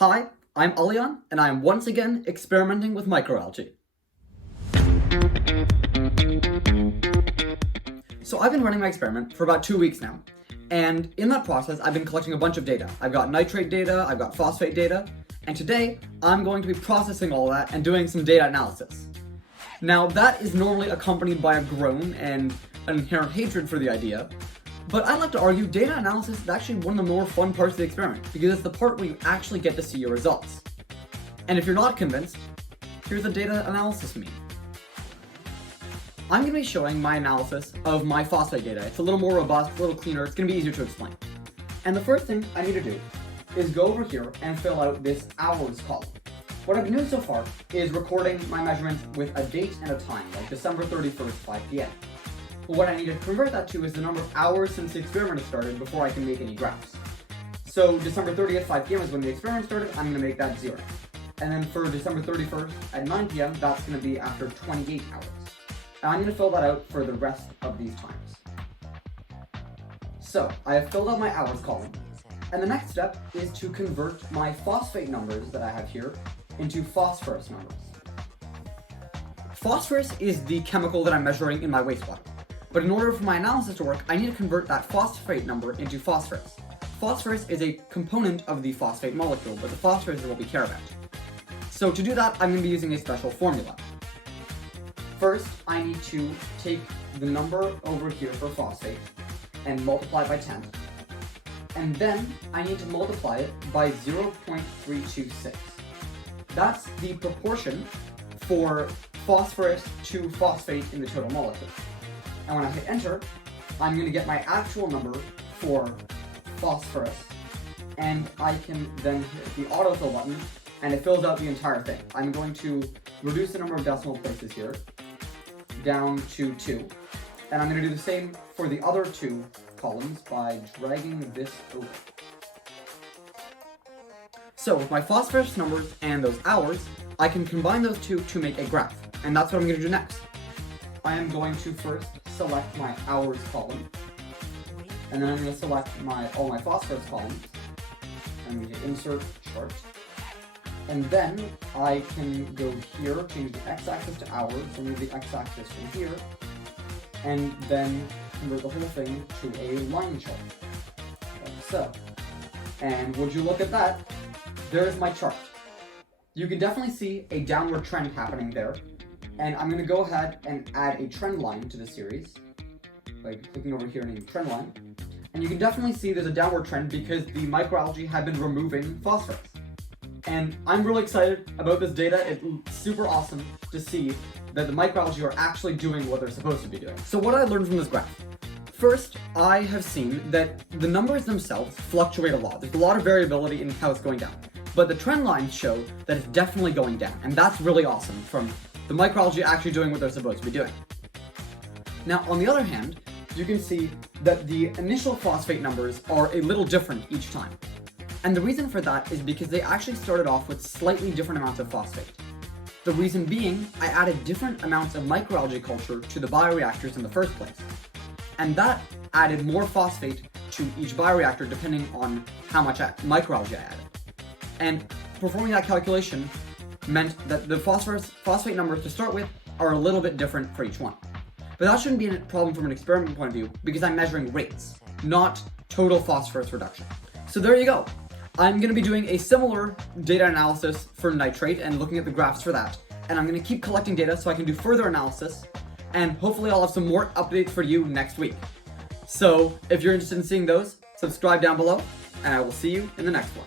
Hi, I'm Alian, and I am once again experimenting with microalgae. So I've been running my experiment for about 2 weeks now, and in that process I've been collecting a bunch of data. I've got nitrate data, I've got phosphate data, and today I'm going to be processing all that and doing some data analysis. Now that is normally accompanied by a groan and an inherent hatred for the idea, but I'd like to argue data analysis is actually one of the more fun parts of the experiment, because it's the part where you actually get to see your results. And if you're not convinced, here's a data analysis meme. I'm going to be showing my analysis of my phosphate data. It's a little more robust, a little cleaner, it's going to be easier to explain. And the first thing I need to do is go over here and fill out this hours column. What I've been doing so far is recording my measurements with a date and a time, like December 31st, 5 p.m. But what I need to convert that to is the number of hours since the experiment started before I can make any graphs. So December 30th, 5 p.m. is when the experiment started, I'm going to make that 0. And then for December 31st at 9 p.m., that's going to be after 28 hours. And I'm going to fill that out for the rest of these times. So I have filled out my hours column, and the next step is to convert my phosphate numbers that I have here into phosphorus numbers. Phosphorus is the chemical that I'm measuring in my wastewater. But in order for my analysis to work, I need to convert that phosphate number into phosphorus. Phosphorus is a component of the phosphate molecule, but the phosphorus is what we care about. So to do that, I'm going to be using a special formula. First, I need to take the number over here for phosphate and multiply it by 10. And then I need to multiply it by 0.326. That's the proportion for phosphorus to phosphate in the total molecule. And when I hit enter, I'm going to get my actual number for phosphorus, and I can then hit the autofill button, and it fills out the entire thing. I'm going to reduce the number of decimal places here down to 2, and I'm going to do the same for the other 2 columns by dragging this over. So with my phosphorus numbers and those hours, I can combine those two to make a graph, and that's what I'm going to do next. I am going to first select my hours column, and then I'm going to select all my phosphorus columns, and we hit insert chart. And then I can go here, change the x-axis to hours, and move the x-axis from here, and then convert the whole thing to a line chart, like so. And would you look at that, there's my chart. You can definitely see a downward trend happening there, and I'm going to go ahead and add a trend line to the series by clicking over here and trend line. And you can definitely see there's a downward trend because the microalgae have been removing phosphorus. And I'm really excited about this data. It's super awesome to see that the microalgae are actually doing what they're supposed to be doing. So what I learned from this graph? First, I have seen that the numbers themselves fluctuate a lot. There's a lot of variability in how it's going down. But the trend lines show that it's definitely going down. And that's really awesome from the microalgae actually doing what they're supposed to be doing. Now, on the other hand, you can see that the initial phosphate numbers are a little different each time. And the reason for that is because they actually started off with slightly different amounts of phosphate. The reason being, I added different amounts of microalgae culture to the bioreactors in the first place. And that added more phosphate to each bioreactor depending on how much microalgae I added. And performing that calculation meant that the phosphate numbers to start with are a little bit different for each one. But that shouldn't be a problem from an experiment point of view because I'm measuring rates, not total phosphorus reduction. So there you go. I'm going to be doing a similar data analysis for nitrate and looking at the graphs for that. And I'm going to keep collecting data so I can do further analysis, and hopefully I'll have some more updates for you next week. So if you're interested in seeing those, subscribe down below, and I will see you in the next one.